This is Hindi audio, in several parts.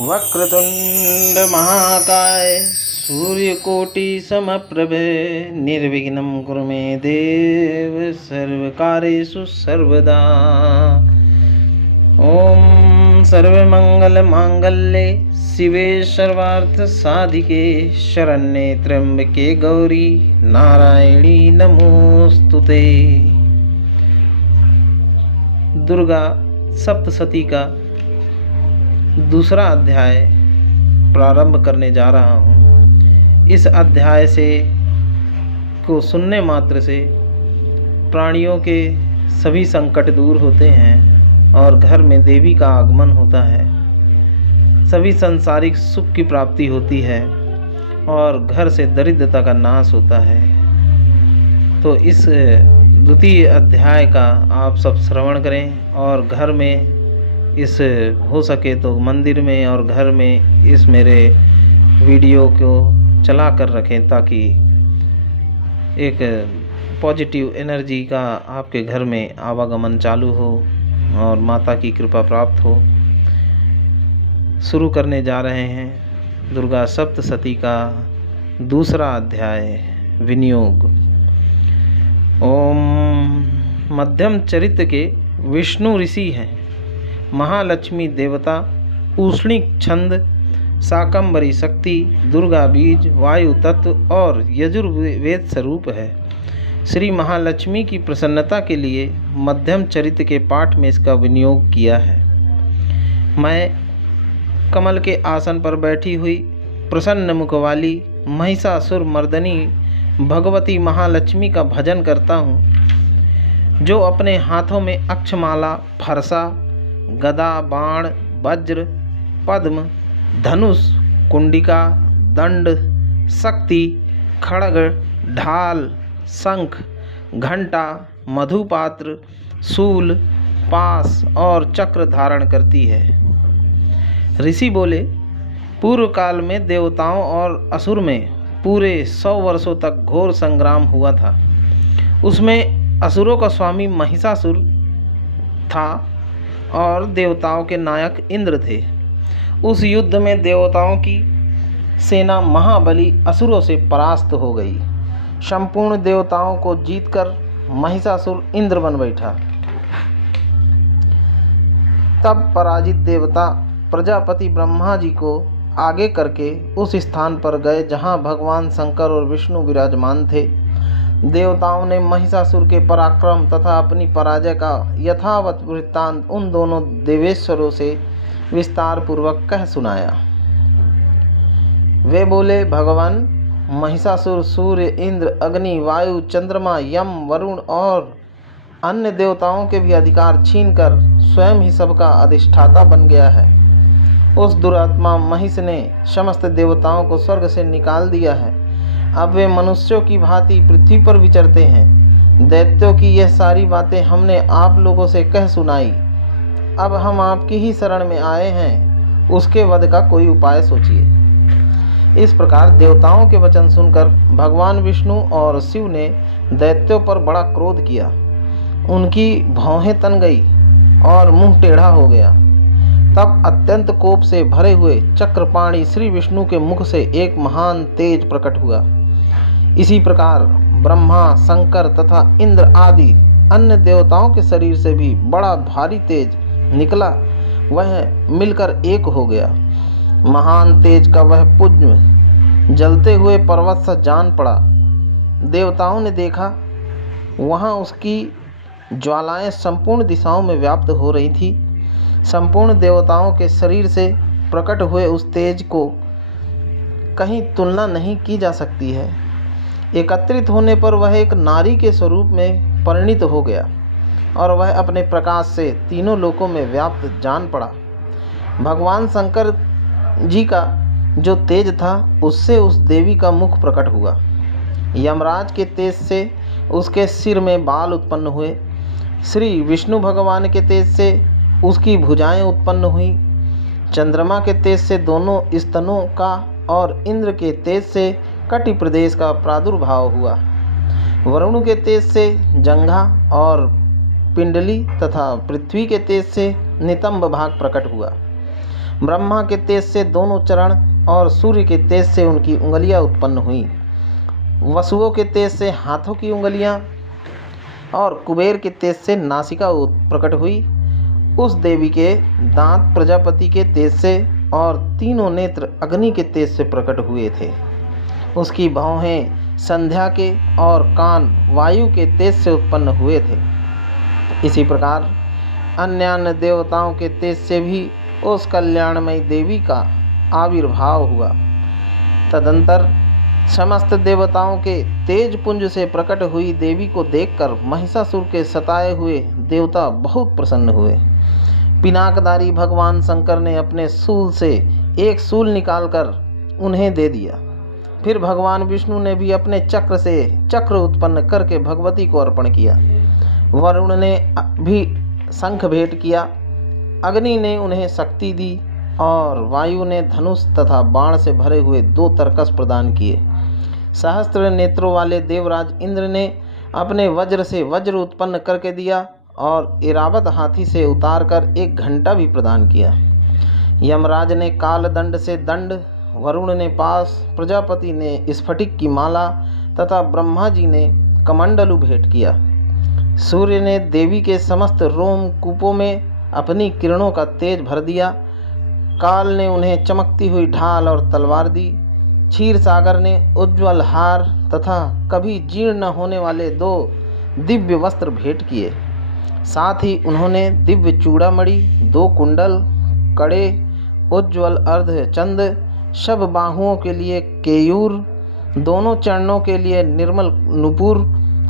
वक्रतुंड महाकाय सूर्यकोटि समप्रभ निर्विघ्नं कुरु मे देव सर्वकार्येषु सर्वदा। ओम सर्वमंगलमांगल्ये शिवे सर्वार्थसाधिके शरण्ये त्र्यंबके गौरी नारायणी नमोस्तुते। दुर्गा सप्तशती का दूसरा अध्याय प्रारंभ करने जा रहा हूँ। इस अध्याय को सुनने मात्र से प्राणियों के सभी संकट दूर होते हैं और घर में देवी का आगमन होता है। सभी सांसारिक सुख की प्राप्ति होती है और घर से दरिद्रता का नाश होता है। तो इस द्वितीय अध्याय का आप सब श्रवण करें और घर में हो सके तो मंदिर में और घर में इस मेरे वीडियो को चला कर रखें ताकि एक पॉजिटिव एनर्जी का आपके घर में आवागमन चालू हो और माता की कृपा प्राप्त हो। शुरू करने जा रहे हैं दुर्गा सप्तशती का दूसरा अध्याय विनियोग। ओम मध्यम चरित्र के विष्णु ऋषि हैं। महालक्ष्मी देवता, उष्णिक छंद, शाकंभरी शक्ति, दुर्गा बीज, वायु तत्व और यजुर्वेद स्वरूप है। श्री महालक्ष्मी की प्रसन्नता के लिए मध्यम चरित्र के पाठ में इसका विनियोग किया है। मैं कमल के आसन पर बैठी हुई प्रसन्न मुख वाली महिषासुर मर्दनी भगवती महालक्ष्मी का भजन करता हूँ, जो अपने हाथों में अक्षमाला, फरसा, गदा, बाण, वज्र, पद्म, धनुष, कुंडिका, दंड, शक्ति, खड्ग, ढाल, शंख, घंटा, मधुपात्र, शूल, पास और चक्र धारण करती है। ऋषि बोले, पूर्व काल में देवताओं और असुर में पूरे 100 वर्षों तक घोर संग्राम हुआ था। उसमें असुरों का स्वामी महिषासुर था और देवताओं के नायक इंद्र थे। उस युद्ध में देवताओं की सेना महाबली असुरों से परास्त हो गई। संपूर्ण देवताओं को जीतकर महिषासुर इंद्र बन बैठा। तब पराजित देवता प्रजापति ब्रह्मा जी को आगे करके उस स्थान पर गए जहां भगवान शंकर और विष्णु विराजमान थे। देवताओं ने महिषासुर के पराक्रम तथा अपनी पराजय का यथावत वृत्तांत उन दोनों देवेश्वरों से विस्तार पूर्वक कह सुनाया। वे बोले, भगवान, महिषासुर सूर्य, इंद्र, अग्नि, वायु, चंद्रमा, यम, वरुण और अन्य देवताओं के भी अधिकार छीनकर स्वयं ही सबका अधिष्ठाता बन गया है। उस दुरात्मा महिष ने समस्त देवताओं को स्वर्ग से निकाल दिया है। अब वे मनुष्यों की भांति पृथ्वी पर विचरते हैं। दैत्यों की यह सारी बातें हमने आप लोगों से कह सुनाई। अब हम आपकी ही शरण में आए हैं, उसके वध का कोई उपाय सोचिए। इस प्रकार देवताओं के वचन सुनकर भगवान विष्णु और शिव ने दैत्यों पर बड़ा क्रोध किया। उनकी भौहें तन गई और मुंह टेढ़ा हो गया। तब अत्यंत कोप से भरे हुए चक्रपाणी श्री विष्णु के मुख से एक महान तेज प्रकट हुआ। इसी प्रकार ब्रह्मा, शंकर तथा इंद्र आदि अन्य देवताओं के शरीर से भी बड़ा भारी तेज निकला। वह मिलकर एक हो गया। महान तेज का वह पुंज जलते हुए पर्वत सा जान पड़ा। देवताओं ने देखा, वहाँ उसकी ज्वालाएं संपूर्ण दिशाओं में व्याप्त हो रही थी। संपूर्ण देवताओं के शरीर से प्रकट हुए उस तेज को कहीं तुलना नहीं की जा सकती है। एकत्रित होने पर वह एक नारी के स्वरूप में परिणित हो गया और वह अपने प्रकाश से तीनों लोकों में व्याप्त जान पड़ा। भगवान शंकर जी का जो तेज था उससे उस देवी का मुख प्रकट हुआ। यमराज के तेज से उसके सिर में बाल उत्पन्न हुए। श्री विष्णु भगवान के तेज से उसकी भुजाएं उत्पन्न हुई। चंद्रमा के तेज से दोनों स्तनों का और इंद्र के तेज से कटि प्रदेश का प्रादुर्भाव हुआ। वरुण के तेज से जंघा और पिंडली तथा पृथ्वी के तेज से नितंब भाग प्रकट हुआ। ब्रह्मा के तेज से दोनों चरण और सूर्य के तेज से उनकी उंगलियां उत्पन्न हुई। वसुओं के तेज से हाथों की उंगलियां और कुबेर के तेज से नासिका प्रकट हुई। उस देवी के दांत प्रजापति के तेज से और तीनों नेत्र अग्नि के तेज से प्रकट हुए थे। उसकी भौहें संध्या के और कान वायु के तेज से उत्पन्न हुए थे। इसी प्रकार अन्य अन्य देवताओं के तेज से भी उस कल्याणमयी देवी का आविर्भाव हुआ। तदंतर समस्त देवताओं के तेज पुंज से प्रकट हुई देवी को देखकर महिषासुर के सताए हुए देवता बहुत प्रसन्न हुए। पिनाकधारी भगवान शंकर ने अपने शूल से एक शूल निकालकर उन्हें दे दिया। फिर भगवान विष्णु ने भी अपने चक्र से चक्र उत्पन्न करके भगवती को अर्पण किया। वरुण ने भी शंख भेंट किया। अग्नि ने उन्हें शक्ति दी और वायु ने धनुष तथा बाण से भरे हुए 2 तरकस प्रदान किए। सहस्त्र नेत्रों वाले देवराज इंद्र ने अपने वज्र से वज्र उत्पन्न करके दिया और इरावत हाथी से उतारकर 1 घंटा भी प्रदान किया। यमराज ने कालदंड से दंड, वरुण ने पास, प्रजापति ने स्फटिक की माला तथा ब्रह्मा जी ने कमंडलु भेंट किया। सूर्य ने देवी के समस्त रोमकूपों में अपनी किरणों का तेज भर दिया। काल ने उन्हें चमकती हुई ढाल और तलवार दी। क्षीर सागर ने उज्ज्वल हार तथा कभी जीर्ण न होने वाले 2 दिव्य वस्त्र भेंट किए। साथ ही उन्होंने दिव्य चूड़ामणि, 2 कुंडल, कड़े, उज्ज्वल अर्धचंद, शब बाहुओं के लिए केयूर, दोनों चरणों के लिए निर्मल नुपुर,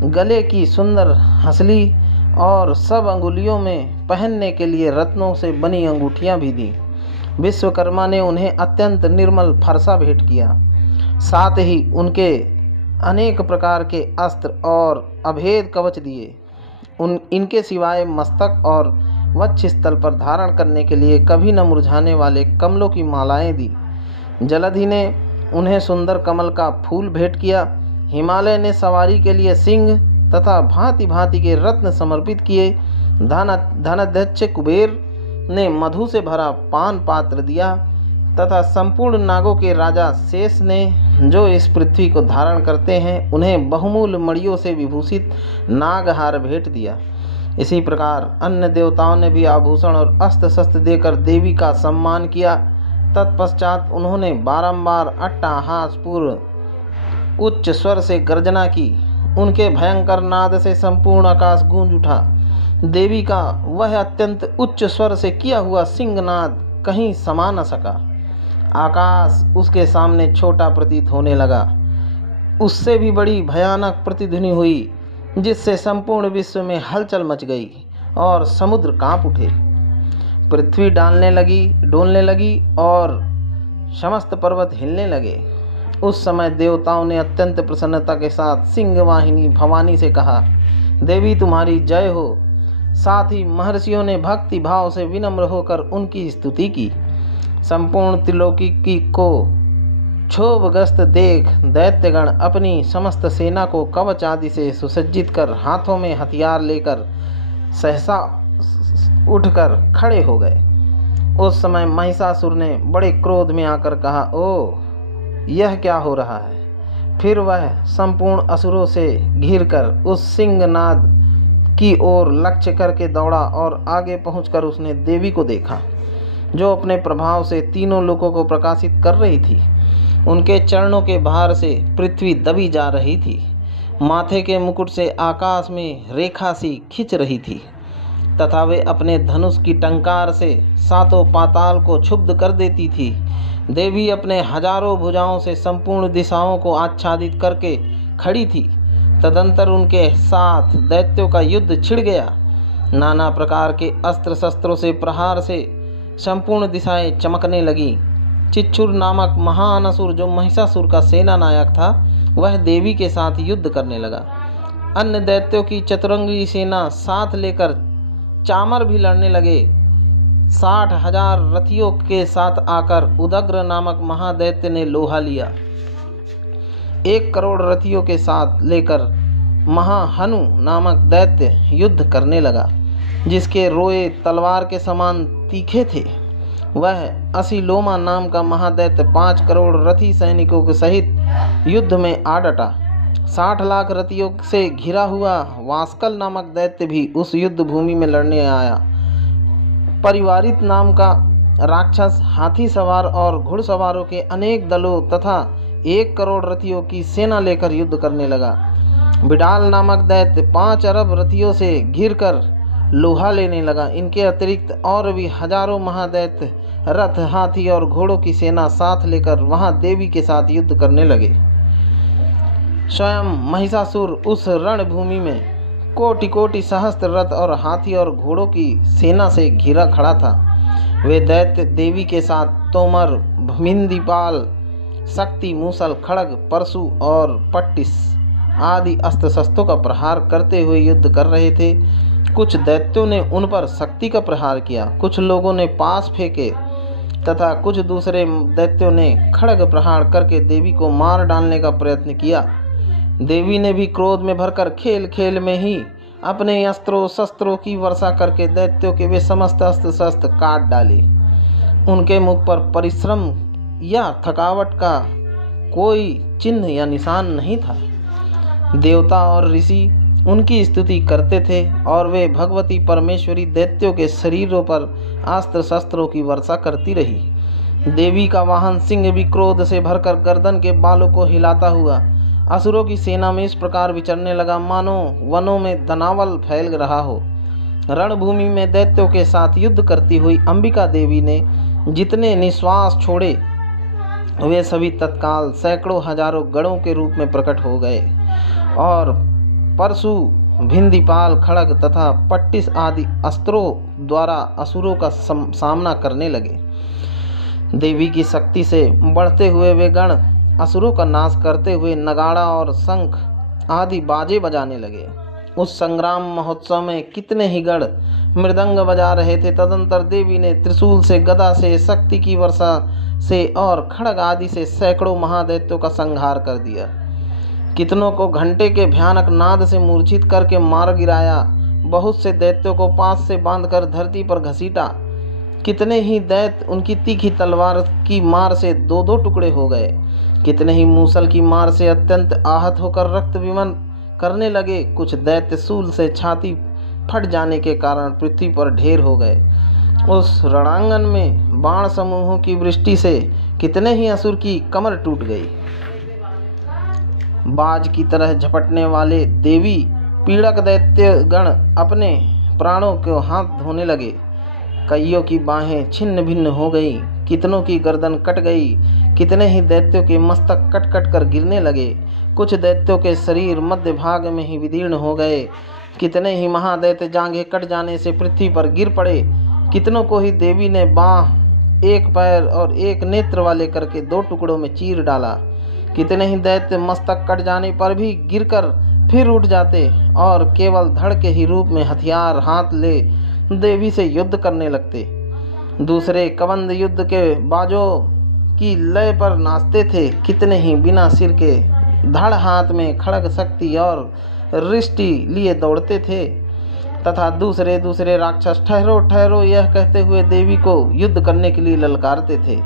गले की सुंदर हंसली और सब अंगुलियों में पहनने के लिए रत्नों से बनी अंगूठियां भी दी। विश्वकर्मा ने उन्हें अत्यंत निर्मल फरसा भेंट किया। साथ ही उनके अनेक प्रकार के अस्त्र और अभेद कवच दिए। इनके सिवाय मस्तक और वक्षस्थल पर धारण करने के लिए कभी न मुरझाने वाले कमलों की मालाएं दी। जलधि ने उन्हें सुंदर कमल का फूल भेंट किया। हिमालय ने सवारी के लिए सिंह तथा भांति भांति के रत्न समर्पित किए। धनाध्यक्ष कुबेर ने मधु से भरा पान पात्र दिया तथा संपूर्ण नागों के राजा शेष ने, जो इस पृथ्वी को धारण करते हैं, उन्हें बहुमूल मणियों से विभूषित नागहार भेंट दिया। इसी प्रकार अन्य देवताओं ने भी आभूषण और अस्त्र शस्त्र देकर देवी का सम्मान किया। तत्पश्चात उन्होंने बारंबार अट्टहासपूर्व उच्च स्वर से गर्जना की। उनके भयंकर नाद से संपूर्ण आकाश गूंज उठा। देवी का वह अत्यंत उच्च स्वर से किया हुआ सिंहनाद कहीं समा न सका। आकाश उसके सामने छोटा प्रतीत होने लगा। उससे भी बड़ी भयानक प्रतिध्वनि हुई, जिससे संपूर्ण विश्व में हलचल मच गई और समुद्र कांप उठे। पृथ्वी डोलने लगी और समस्त पर्वत हिलने लगे। उस समय देवताओं ने अत्यंत प्रसन्नता के साथ सिंहवाहिनी भवानी से कहा, देवी तुम्हारी जय हो। साथ ही महर्षियों ने भक्ति भाव से विनम्र होकर उनकी स्तुति की। संपूर्ण त्रिलोकी को क्षोभग्रस्त देख दैत्यगण अपनी समस्त सेना को कवच आदि से सुसज्जित कर हाथों में हथियार लेकर सहसा उठकर खड़े हो गए। उस समय महिषासुर ने बड़े क्रोध में आकर कहा, ओ यह क्या हो रहा है। फिर वह संपूर्ण असुरों से घिरकर उस सिंहनाद की ओर लक्ष्य करके दौड़ा और आगे पहुंचकर उसने देवी को देखा, जो अपने प्रभाव से तीनों लोकों को प्रकाशित कर रही थी। उनके चरणों के भार से पृथ्वी दबी जा रही थी। माथे के मुकुट से आकाश में रेखा सी खिंच रही थी तथा वे अपने धनुष की टंकार से सातों पाताल को क्षुब्ध कर देती थी। देवी अपने हजारों भुजाओं से संपूर्ण दिशाओं को आच्छादित करके खड़ी थी। तदंतर उनके साथ दैत्यों का युद्ध छिड़ गया। नाना प्रकार के अस्त्र शस्त्रों से प्रहार से संपूर्ण दिशाएं चमकने लगी। चिच्छुर नामक महान असुर, जो महिषासुर का सेना नायक था, वह देवी के साथ युद्ध करने लगा। अन्य दैत्यों की चतुरंगी सेना साथ लेकर चामर भी लड़ने लगे। 60,000 रथियों के साथ आकर उदग्र नामक महादैत्य ने लोहा लिया। 1 करोड़ रथियों के साथ लेकर महाहनु नामक दैत्य युद्ध करने लगा, जिसके रोए तलवार के समान तीखे थे। वह असीलोमा नाम का महादैत्य 5 करोड़ रथी सैनिकों के सहित युद्ध में आ डटा। 60 लाख रथियों से घिरा हुआ वास्कल नामक दैत्य भी उस युद्ध भूमि में लड़ने आया। परिवारित नाम का राक्षस हाथी सवार और घुड़सवारों के अनेक दलों तथा 1 करोड़ रथियों की सेना लेकर युद्ध करने लगा। बिडाल नामक दैत्य 5 अरब रथियों से घिरकर लोहा लेने लगा। इनके अतिरिक्त और भी हजारों महादैत्य रथ, हाथी और घोड़ों की सेना साथ लेकर वहां देवी के साथ युद्ध करने लगे। स्वयं महिषासुर उस रणभूमि में कोटि कोटि सहस्त्र रथ और हाथी और घोड़ों की सेना से घिरा खड़ा था। वे दैत्य देवी के साथ तोमर, भिंदीपाल, शक्ति, मूसल, खड़ग, परशु और पट्टिस आदि अस्त्र शस्त्रों का प्रहार करते हुए युद्ध कर रहे थे। कुछ दैत्यों ने उन पर शक्ति का प्रहार किया, कुछ लोगों ने पास फेंके तथा कुछ दूसरे दैत्यों ने खड़ग प्रहार करके देवी को मार डालने का प्रयत्न किया। देवी ने भी क्रोध में भरकर खेल खेल में ही अपने अस्त्रों शस्त्रों की वर्षा करके दैत्यों के वे समस्त अस्त्र शस्त्र काट डाले। उनके मुख पर परिश्रम या थकावट का कोई चिन्ह या निशान नहीं था। देवता और ऋषि उनकी स्तुति करते थे और वे भगवती परमेश्वरी दैत्यों के शरीरों पर अस्त्र शस्त्रों की वर्षा करती रही। देवी का वाहन सिंह भी क्रोध से भरकर गर्दन के बालों को हिलाता हुआ असुरों की सेना में इस प्रकार विचरने लगा मानो वनों में दनावल फैल रहा हो। रणभूमि में दैत्यों के साथ युद्ध करती हुई अंबिका देवी ने जितने निश्वास छोड़े वे सभी तत्काल सैकड़ों हजारों गणों के रूप में प्रकट हो गए और परशु, भिंदीपाल, खड़ग तथा पट्टिस आदि अस्त्रों द्वारा असुरों का सामना करने लगे। देवी की शक्ति से बढ़ते हुए वे गण असुरों का नाश करते हुए नगाड़ा और शंख आदि बाजे बजाने लगे। उस संग्राम महोत्सव में कितने ही गण मृदंग बजा रहे थे। तदंतर देवी ने त्रिशूल से, गदा से, शक्ति की वर्षा से और खड़ग आदि से सैकड़ों महादैत्यों का संहार कर दिया। कितनों को घंटे के भयानक नाद से मूर्छित करके मार गिराया। बहुत से दैत्यों को पास से बांधकर धरती पर घसीटा। कितने ही दैत्य उनकी तीखी तलवार की मार से 2-2 टुकड़े हो गए। कितने ही मूसल की मार से अत्यंत आहत होकर रक्त विमन करने लगे। कुछ दैत्य शूल से छाती फट जाने के कारण पृथ्वी पर ढेर हो गए। उस रणांगन में बाण समूहों की वृष्टि से कितने ही असुर की कमर टूट गई। बाज की तरह झपटने वाले देवी पीड़क दैत्य गण अपने प्राणों को हाथ धोने लगे। कईयों की बाहें छिन्न भिन्न हो गई, कितनों की गर्दन कट गई, कितने ही दैत्यों के मस्तक कट कट कर गिरने लगे। कुछ दैत्यों के शरीर मध्य भाग में ही विदीर्ण हो गए। कितने ही महादैत्य जांघें कट जाने से पृथ्वी पर गिर पड़े। कितनों को ही देवी ने बाह, 1 पैर और 1 नेत्र वाले करके 2 टुकड़ों में चीर डाला। कितने ही दैत्य मस्तक कट जाने पर भी गिरकर फिर उठ जाते और केवल धड़ के ही रूप में हथियार हाथ ले देवी से युद्ध करने लगते। दूसरे कबंध युद्ध के बाजों की लय पर नाचते थे। कितने ही बिना सिर के धड़ हाथ में खड़ग, शक्ति और रिष्टि लिए दौड़ते थे तथा दूसरे राक्षस ठहरो ठहरो यह कहते हुए देवी को युद्ध करने के लिए ललकारते थे।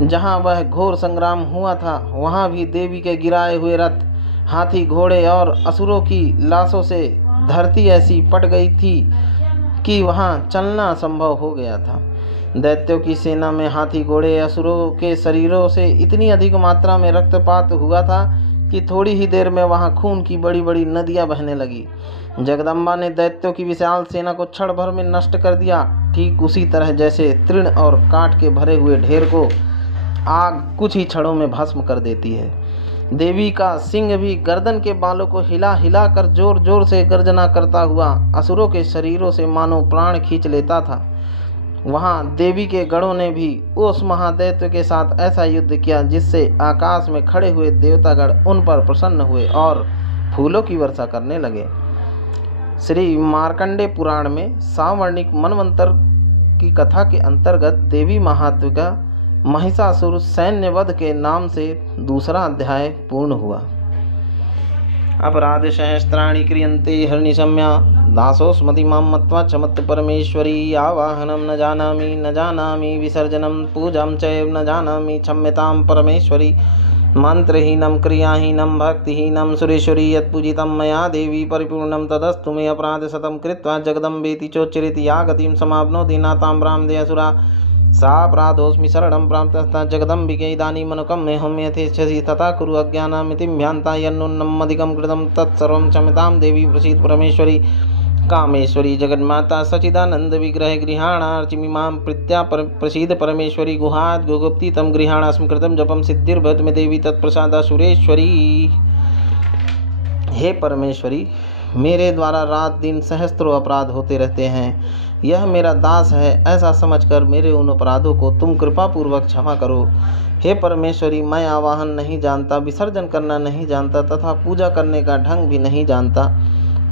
जहाँ वह घोर संग्राम हुआ था वहाँ भी देवी के गिराए हुए रथ, हाथी, घोड़े और असुरों की लाशों से धरती ऐसी पट गई थी कि वहाँ चलना असंभव हो गया था। दैत्यों की सेना में हाथी, घोड़े, असुरों के शरीरों से इतनी अधिक मात्रा में रक्तपात हुआ था कि थोड़ी ही देर में वहाँ खून की बड़ी बड़ी नदियाँ बहने लगी। जगदम्बा ने दैत्यों की विशाल सेना को क्षण भर में नष्ट कर दिया, ठीक उसी तरह जैसे तृण और काट के भरे हुए ढेर को आग कुछ ही क्षणों में भस्म कर देती है। देवी का सिंह भी गर्दन के बालों को हिला हिला कर जोर जोर से गर्जना करता हुआ असुरों के शरीरों से मानो प्राण खींच लेता था। वहाँ देवी के गणों ने भी उस महादैत्य के साथ ऐसा युद्ध किया जिससे आकाश में खड़े हुए देवतागण उन पर प्रसन्न हुए और फूलों की वर्षा करने लगे। श्री मार्कंडेय पुराण में सावर्णिक मनवंतर की कथा के अंतर्गत देवी महात्व का महिषासुर सैन्य वध के नाम से दूसरा अध्याय पूर्ण हुआ। अपराध सहस्त्राणि क्रियन्ते हरिनिशम्या दासोऽस्मि मां मत्वा क्षमत्व परमेश्वरी। आवाहनं न जानामि विसर्जनं पूजां चैव न जानामि क्षम्यतां परमेश्वरी। मंत्रहीनं क्रियाहीनं भक्तिहीनं सुरेश्वरी यत्पूजितं मया देवी परिपूर्णं तदस्तु मे अपराधशतं कृत्वा जगदम्बेति चोच्चरिति या गतिं समाप्नोति नाताम्रां दयासुरा सापराधोऽस्मि शरणं प्राप्तस्ता जगदम्बिके इदानीमनुकं मेऽहं यथेच्छसि तथा कुरु अज्ञानामितिं भ्रान्ता यन्नूनमधिकं कृतं तत्सर्वं क्षम्यतां देवी प्रसीद परमेश्वरी। कामेश्वरी जगन्माता सचिदानंद विग्रह गृहाणार्चिमिमां प्रीत्या प्रसीद परमेश्वरी। गुहात् गुगुप्ति तम गृहाणास्म कृतं जपम सिद्धिर्भवतु मे देवी तत्प्रसादा सुरेश्वरी। हे परमेश्वरी, मेरे द्वारा रात दिन सहस्त्रों अपराध होते रहते हैं। यह मेरा दास है ऐसा समझकर मेरे उन अपराधों को तुम कृपा पूर्वक क्षमा करो। हे परमेश्वरी, मैं आवाहन नहीं जानता, विसर्जन करना नहीं जानता तथा पूजा करने का ढंग भी नहीं जानता।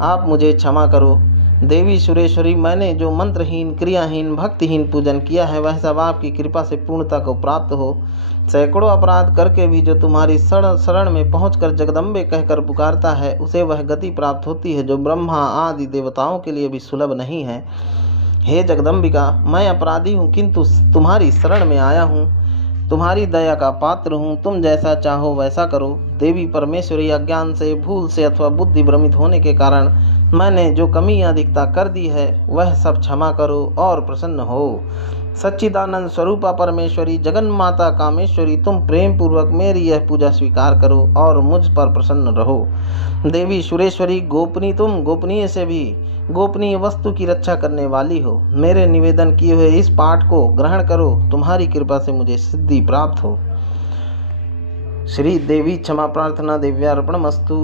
आप मुझे क्षमा करो। देवी सुरेश्वरी, मैंने जो मंत्रहीन क्रियाहीन भक्तिहीन पूजन किया है वह सब आपकी कृपा से पूर्णता को प्राप्त हो। सैकड़ों अपराध करके भी जो तुम्हारी शरण में पहुंचकर जगदम्बे कहकर पुकारता है उसे वह गति प्राप्त होती है जो ब्रह्मा आदि देवताओं के लिए भी सुलभ नहीं है। हे जगदम्बिका, मैं अपराधी हूँ किंतु तुम्हारी शरण में आया हूँ, तुम्हारी दया का पात्र हूँ। तुम जैसा चाहो वैसा करो। देवी परमेश्वरी, अज्ञान से, भूल से अथवा बुद्धि भ्रमित होने के कारण मैंने जो कमी या अधिकता कर दी है वह सब क्षमा करो और प्रसन्न हो। सच्चिदानंद स्वरूपा परमेश्वरी, जगन्माता कामेश्वरी, तुम प्रेम पूर्वक मेरी यह पूजा स्वीकार करो और मुझ पर प्रसन्न रहो। देवी सुरेश्वरी, गोपनीय तुम गोपनीय से भी गोपनीय वस्तु की रक्षा करने वाली हो। मेरे निवेदन किए हुए इस पाठ को ग्रहण करो, तुम्हारी कृपा से मुझे सिद्धि प्राप्त हो। श्री देवी क्षमा प्रार्थना देव्यार्पणमस्तु।